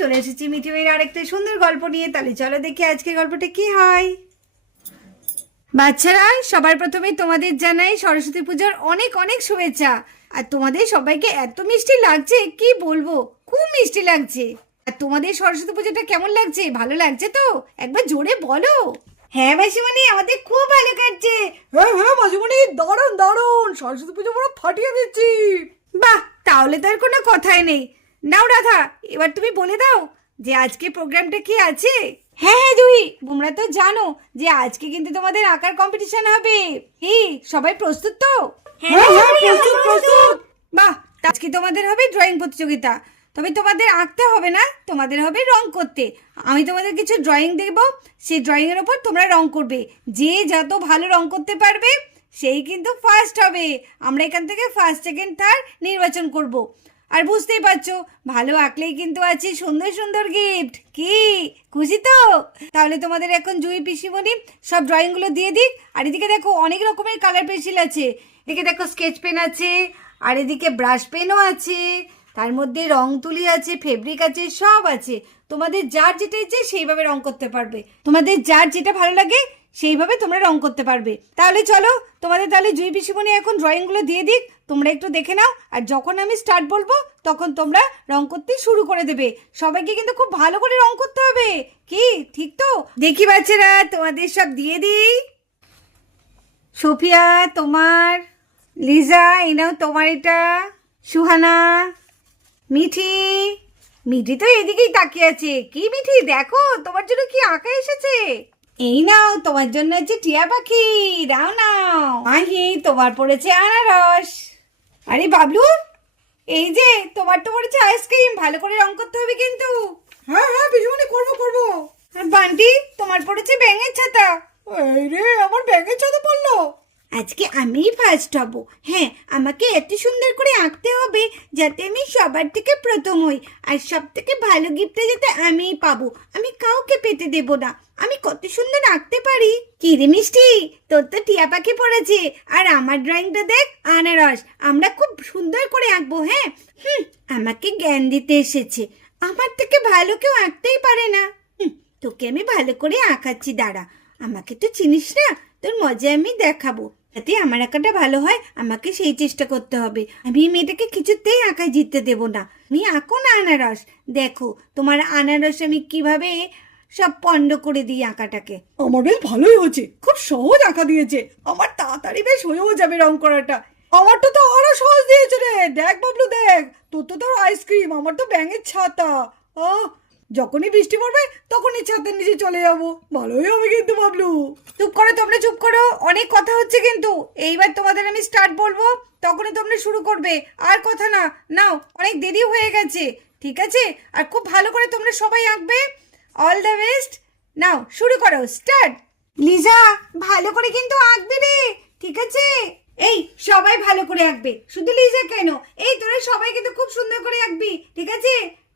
চলে এসেছি মিঠি মেয়ের আরেকটা সুন্দর গল্প নিয়ে। তাহলে চলো দেখি আজকের গল্পটা কি হয়। বাচ্চারা, সবার প্রথমে তোমাদের জানাই সরস্বতী পূজার অনেক অনেক শুভেচ্ছা। আর তোমাদের সবাইকে এত মিষ্টি লাগছে কি বলবো, খুব মিষ্টি লাগছে। আর তোমাদের সরস্বতী পুজোটা কেমন লাগছে? ভালো লাগছে তো? একবার জোরে বলো। হ্যাঁ মাসিমণি, আমাদের খুব ভালো কাটছে। হ্যাঁ হ্যাঁ মাঝিমণি, দারুণ দারুণ, সরস্বতী পুজো পুরো ফাটিয়ে দিচ্ছি। বাহ, তাহলে তো আর কোনো কথাই নেই। নাও রাধা, এবার তুমি বলে দাও যে আজকে প্রোগ্রামটা কি আছে। হ্যাঁ হ্যাঁ জুহি, তোমরা তো জানো যে আজকে কিন্তু তোমাদের আঁকার কম্পিটিশন হবে। কি সবাই প্রস্তুত তো? হ্যাঁ হ্যাঁ, প্রস্তুত প্রস্তুত। বাহ, আজকে তোমাদের হবে ড্রয়িং প্রতিযোগিতা। তবে তোমাদের আঁকতে হবে না, তোমাদের হবে রং করতে। আমি তোমাদের কিছু ড্রয়িং দেব, সেই ড্রয়িংয়ের ওপর তোমরা রং করবে। যে যত ভালো রং করতে পারবে সেই কিন্তু ফার্স্ট হবে। আমরা এখান থেকে ফার্স্ট সেকেন্ড থার্ড নির্বাচন করব। আর বুঝতেই পারছো, ভালো আঁকলেই কিন্তু আছে সুন্দর সুন্দর গিফট। কি খুশি তো? তাহলে তোমাদের এখন জুই পিসিমণি সব ড্রয়িংগুলো দিয়ে দিক। আর এদিকে দেখো অনেক রকমের কালার পেন্সিল আছে। এদিকে দেখো স্কেচ পেন আছে, আর এদিকে ব্রাশ পেনও আছে, তার মধ্যে রং তুলি আছে, ফেব্রিক আছে, সব আছে। তোমাদের যার যেটা ইচ্ছে সেইভাবে রং করতে পারবে। তোমাদের যার যেটা ভালো লাগে সেইভাবে তোমরা রং করতে পারবে। তাহলে চলো, তোমাদের তাহলে জুই পিসিমণি এখন ড্রয়িংগুলো দিয়ে দিক, তোমরা একটু দেখে নাও। আর যখন আমি স্টার্ট বলবো তখন তোমরা রং করতে শুরু করে দেবে। সবাইকে কিন্তু খুব ভালো করে রং করতে হবে। কি ঠিক তো? দেখি বাচ্চারা, তোমাদের সব দিয়ে দিই। সোফিয়া তোমার, লিজা এই নাও তোমার এটা, সুহানা, মিঠি। মিঠি তো এদিকেই তাকিয়ে আছে। কি মিঠি, দেখো তোমার জন্য কি আঁকা এসেছে। এই নাও তোমার জন্য আছে টিয়া পাখি, দাও নাও। মাহি, তোমার পড়েছে আনারস। আরে বাবলু, এই যে তোমার তো পড়েছে আইসক্রিম। ভালো করে রং করতে হবে কিন্তু। হ্যাঁ হ্যাঁ পিসিমণি, করবো করবো। আর বান্টি, তোমার পড়েছে ব্যাঙের ছাতা। এই রে, আমার ব্যাঙের ছাতা পড়লো। আজকে আমিই ফার্স্ট হব। হ্যাঁ, আমাকে এত সুন্দর করে আঁকতে হবে যাতে আমি সবার থেকে প্রথম হই। আর সব থেকে ভালো গিফটটা যাতে আমিই পাবো। আমি কাউকে পেতে দেব না। আমি কত সুন্দর আঁকতে পারি। কি রে মিষ্টি, তোর তো টিয়া পাখি পড়েছে, আর আমার ড্রয়িংটা দেখ আনারস। আমরা খুব সুন্দর করে আঁকবো। হ্যাঁ, আমাকে জ্ঞান দিতে এসেছে। আমার থেকে ভালো কেউ আঁকতেই পারে না। তোকে আমি ভালো করে আঁকাচ্ছি, দাঁড়া। আমাকে তো চিনিস না, তোর মজা আমি দেখাবো। যাতে আমার আঁকাটা ভালো হয়, আমাকে সেই চেষ্টা করতে হবে। আমি মেয়েটাকে কিছুতেই আঁকায় জিততে দেব না। আমি আঁকো না আনারস। দেখো তোমার আনারস আমি কিভাবে সব পণ্ড করে দিই আঁকাটাকে। আমার বেশ ভালোই হচ্ছে, খুব সহজ আঁকা দিয়েছে। আমার তাড়াতাড়ি বেশ হয়েও যাবে রং করাটা। আমারটা তো আরো সহজ দিয়েছে রে। দেখ বাবলু দেখ, তোর তো তোর আইসক্রিম, আমার তো ব্যাঙের ছাতা। আহ, যখনই বৃষ্টি পড়বে তখনই ছাতার নিচে চলে যাবো। ভালোই হবে কিন্তু বাবলু। চুপ করো তোমরা, চুপ করো, অনেক কথা হচ্ছে কিন্তু। এইবার তোমাদের আমি স্টার্ট বলবো, তখনই তোমরা শুরু করবে। আর কথা না, নাও, অনেক দেরি হয়ে গেছে। ঠিক আছে? আর খুব ভালো করে তোমরা সবাই আঁকবে। All the best. নাও শুরু করো, স্টার্ট। লিজা, ভালো করে কিন্তু আঁকবে রে, ঠিক আছে? এই সবাই ভালো করে আঁকবে, শুধু লিজা কেন, এই তোরা সবাই কিন্তু খুব সুন্দর করে আঁকবি, ঠিক আছে?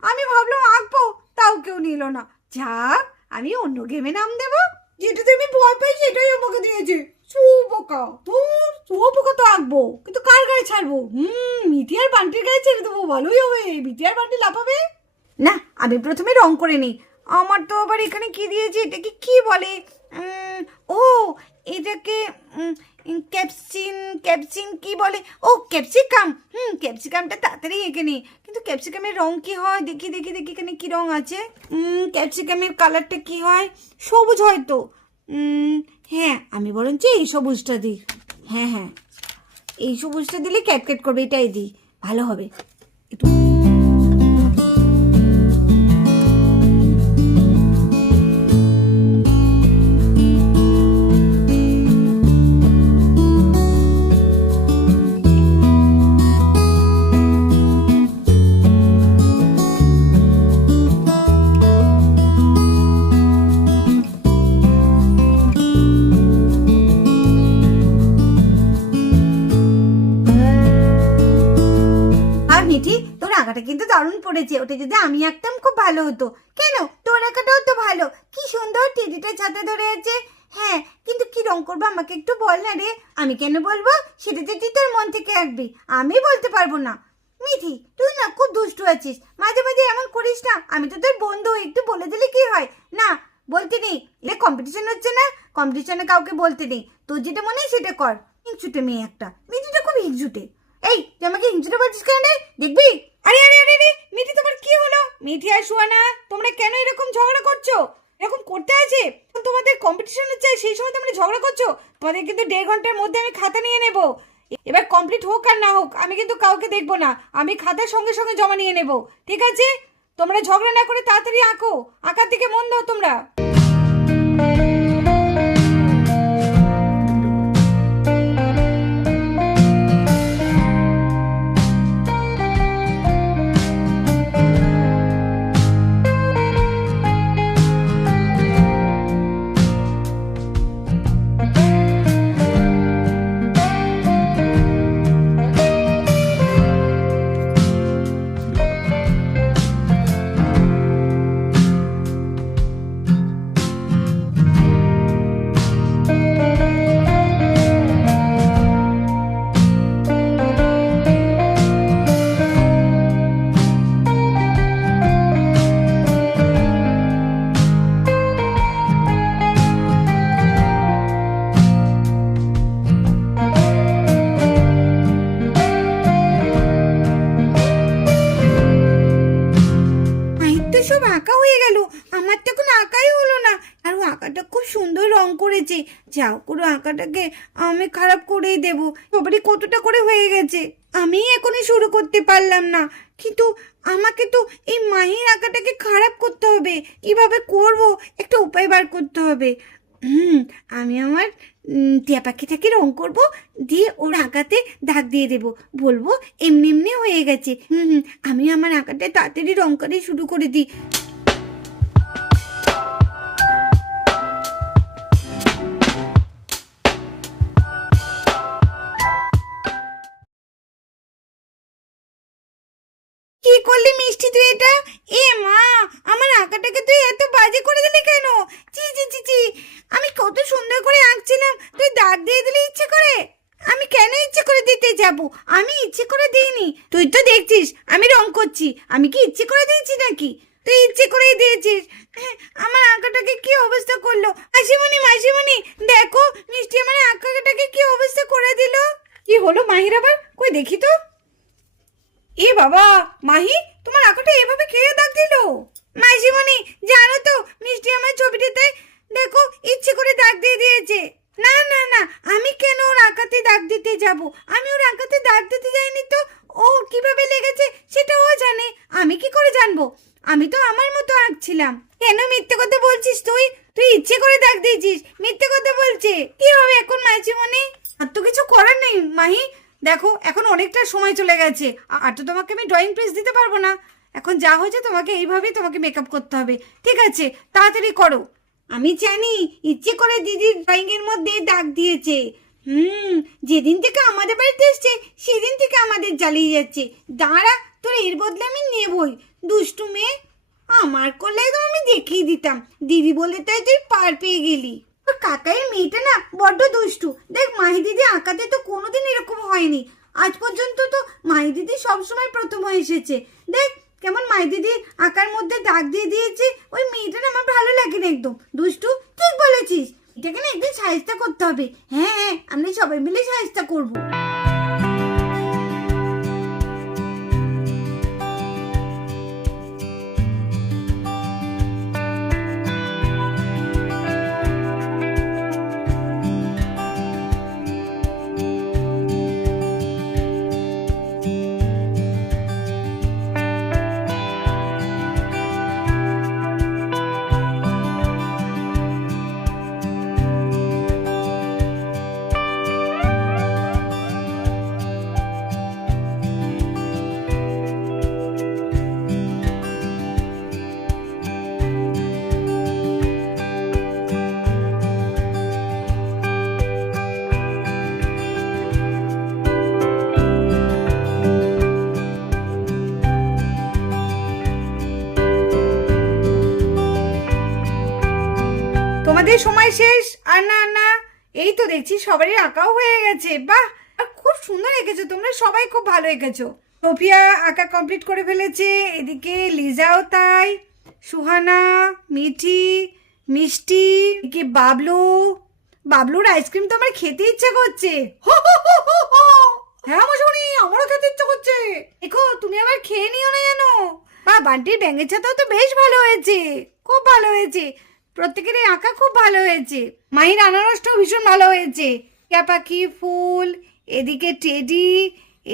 আমি ভাবলাম আঁকবো, তাও কেউ নিল না। যাক, আমি অন্য গেমে নাম দেবো। যেটাতে আমি ভয় পাই সেটাই আমাকে দিয়েছে। শুয়োপোকা, তোর শুয়োপোকা তো আঁকবো, কিন্তু কার গায়ে ছাড়বো? মিঠি আর বান্টির গায়ে ছেড়ে দেবো, ভালোই হবে। মিঠি আর বান্টি লাফাবে। না, আমি প্রথমে রং করে নিই। আমার তো আবার এখানে কি দিয়েছে, এটাকে কি বলে? ও, এটাকে ক্যাপসিন, ক্যাপসিন কি বলে? ও ক্যাপসিকাম। ক্যাপসিকামটা তাড়াতাড়ি এঁকে নিই। কিন্তু ক্যাপসিকামের রং কি হয়? দেখি দেখি দেখি, এখানে কি রং আছে। ক্যাপসিকামের কালারটা কি হয়? সবুজ হয়তো। হ্যাঁ, আমি বরঞ্চ এই সবুজটা দিই। হ্যাঁ হ্যাঁ, এই সবুজটা দিলে ক্যাটক্যাট করবে, এটাই দিই, ভালো হবে একটু। তোর আঁকাটা কিন্তু দারুণ পড়েছে। ওটা যদি আমি আঁকতাম খুব ভালো হতো। কেন, তোর আঁকাটাও তো ভালো। কি সুন্দর টেডিটা ছাতা ধরে আছে। হ্যাঁ, কিন্তু কি রং করবো আমাকে একটু বল না রে। আমি কেন বলবো? সেটা যে তুই তোর মন থেকে আঁকবি, আমি বলতে পারবো না। মিঠি, তুই না খুব দুষ্টু আছিস, মাঝে মাঝে এমন করিস না, আমি তো তোর বন্ধু, একটু বলে দিলে কি হয়? না, বলতে নেই, এটা কম্পিটিশন হচ্ছে না, কম্পিটিশনে কাউকে বলতে নেই, তোর যেটা মনে হয় সেটা কর। হিংচুটে মেয়ে একটা, মেয়েটা খুব হিংচুটে। এই তুই আমাকে হিংচুটে বলছিস কেন রে? দেখবি? আরে আরে আরে রে, মিঠি তোমার কি হলো? মিঠি আর সুহানা, তোমরা কেন এরকম ঝগড়া করছো? এরকম করতে আছে? তোমাদের কম্পিটিশন হচ্ছে, সেই সময় তোমরা ঝগড়া করছো? তোমাদের কিন্তু 1.5 ঘন্টার মধ্যে আমি খাতা নিয়ে নেব। এবার কমপ্লিট হোক আর না হোক, আমি কিন্তু কাউকে দেখবো না, আমি খাতার সঙ্গে সঙ্গে জমা নিয়ে নেব, ঠিক আছে? তোমরা ঝগড়া না করে তাড়াতাড়ি আঁকো, আঁকার দিকে মন দাও তোমরা। সব আঁকা হয়ে গেল, আমার তো কোনো আঁকাই হলো না। আর ও আঁকাটা খুব সুন্দর রং করেছে, যাও করে আঁকাটাকে আমি খারাপ করেই দেব। সবারই কতটা করে হয়ে গেছে, আমি এখনই শুরু করতে পারলাম না। কিন্তু আমাকে তো এই মাহির আঁকাটাকে খারাপ করতে হবে, কিভাবে করব একটা উপায় বার করতে হবে। আমি আমার টিয়া পাখিটাকে রং করব, দিয়ে ওর আঁকাতে দাগ দিয়ে দেব, বলবো এমনি এমনি হয়ে গেছে। আমি আমার আঁকাটা তাড়াতাড়ি রং করে শুরু করে দিই। কি করলি মিষ্টি তুই এটা? এ মা, আমার আঁকাটাকে তুই এত বাজে করে দিলি কেন? চি চি চি চি, আমি কত সুন্দর করে আঁকছিলাম, তুই দাগ দিয়ে দিলি ইচ্ছে করে? আমি কেন ইচ্ছে করে দিতে যাব? আমি ইচ্ছে করে দিইনি, তুই তো দেখছিস আমি রং করছি, আমি কি ইচ্ছে করে দিয়েছি নাকি? তুই ইচ্ছে করেই দিয়েছিস। আমার আঁকাটাকে কি অবস্থা করলো! মাসিমণি মাসিমণি, দেখো মিষ্টি আমার আঁকাটাকে কি অবস্থা করে দিল। কি হলো মাহির আবার? কই দেখি তো। এ বাবা, মাহি তোমার আঁকাটা এভাবে খেয়ে দাগ দিল? মাসিমণি জানো তো, মিষ্টি আমার ছবিটাতে দেখো ইচ্ছে করে দাগ দিয়ে দিয়েছে। না না না, আমি কেন ওর আঁকাতে দাগ দিতে যাব? আমি ওর আঁকাতে দাগ দিতে যাইনি তো। ও কিভাবে লেগেছে সেটা ও জানে, আমি কি করে জানবো? আমি তো আমার মতো আঁকছিলাম। কেন মিথ্যে কথা বলছিস তুই? তুই ইচ্ছে করে দাগ দিয়েছিস, মিথ্যে কথা বলছে। কি হবে এখন মাসিমণি? আর তো কিছু করার নেই মাহি, দেখো এখন অনেকটা সময় চলে গেছে, আর তো তোমাকে আমি ড্রয়িং প্রেস দিতে পারবো না। এখন যা হয়েছে তোমাকে এইভাবেই তোমাকে মেকআপ করতে হবে, ঠিক আছে? তাড়াতাড়ি করো। আমি জানি ইচ্ছে করে দিদি ড্রয়িং এর মধ্যে দাগ দিয়েছে। যেদিন থেকে আমাদের বাড়িতে এসছে সেদিন থেকে আমাদের জ্বালিয়ে যাচ্ছে। দাঁড়া, তোর এর বদলে আমি নেবই। দুষ্টু মেয়ে, আমার করলে তো আমি দেখিয়ে দিতাম, দিদি বলে তাই তুই পার পেয়ে গেলি। কাকাই মেয়েটা না বড্ড দুষ্টু। দেখ মাহি দিদি আঁকাতে তো কোনোদিন এরকম হয়নি, আজ পর্যন্ত তো মাহি দিদি সবসময় প্রথম হয়ে এসেছে। দেখ কেমন মাহি দিদি আঁকার মধ্যে দাগ দিয়ে দিয়েছে। ওই মেয়েটা না আমার ভালো লাগে না একদম, দুষ্টু। ঠিক বলেছিস, এটাকে না একদিন সাহায্য করতে হবে। হ্যাঁ হ্যাঁ, আমরা সবাই মিলে সাহায্য করবো। তোমাদের সময় শেষ। আর না না, এই তো দেখছি সবারই আঁকাও হয়ে গেছে। বাহ, খুব সুন্দর এঁকেছো তোমরা, সবাই খুব ভালো এঁকেছো। সোফিয়া আঁকা কমপ্লিট করে ফেলেছে, এদিকে লিজাও তাই, সুহানা, মিঠি, মিষ্টি, এদিকে বাবলুর আইসক্রিম তো আমার খেতে ইচ্ছে করছে। হ্যাঁ মাসুমণি, আমারও খেতে ইচ্ছে করছে। দেখো তুমি আবার খেয়ে নিও না যেন। বা বান্টির ব্যাঙের ছাতাও তো বেশ ভালো হয়েছে, খুব ভালো হয়েছে। প্রত্যেকেরই আঁকা খুব ভালো হয়েছে। মাহির আনারসটাও ভীষণ ভালো হয়েছে। টিয়া পাখি, ফুল, এদিকে টেডি,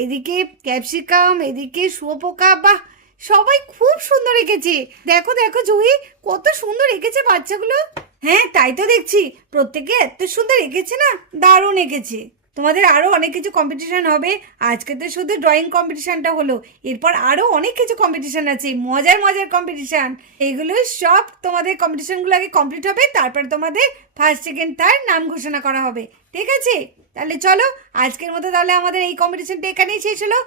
এদিকে ক্যাপসিকাম, এদিকে শুয়োপোকা, বাহ সবাই খুব সুন্দর এঁকেছে। দেখো দেখো জুহি, কত সুন্দর এঁকেছে বাচ্চাগুলো। হ্যাঁ তাই তো দেখছি, প্রত্যেকে এত সুন্দর এঁকেছে না, দারুণ এঁকেছে। তোমাদের আরও অনেক কিছু কম্পিটিশান হবে। আজকে তো শুধু ড্রয়িং কম্পিটিশানটা হলো, এরপর আরও অনেক কিছু কম্পিটিশান আছে, মজার মজার কম্পিটিশান। এগুলো সব তোমাদের কম্পিটিশানগুলো আগে কমপ্লিট হবে, তারপর তোমাদের ফার্স্ট সেকেন্ড থার্ড নাম ঘোষণা করা হবে। ঠিক আছে, তাহলে চলো আজকের মতো তাহলে আমাদের এই কম্পিটিশানটা এখানেই শেষ হলো।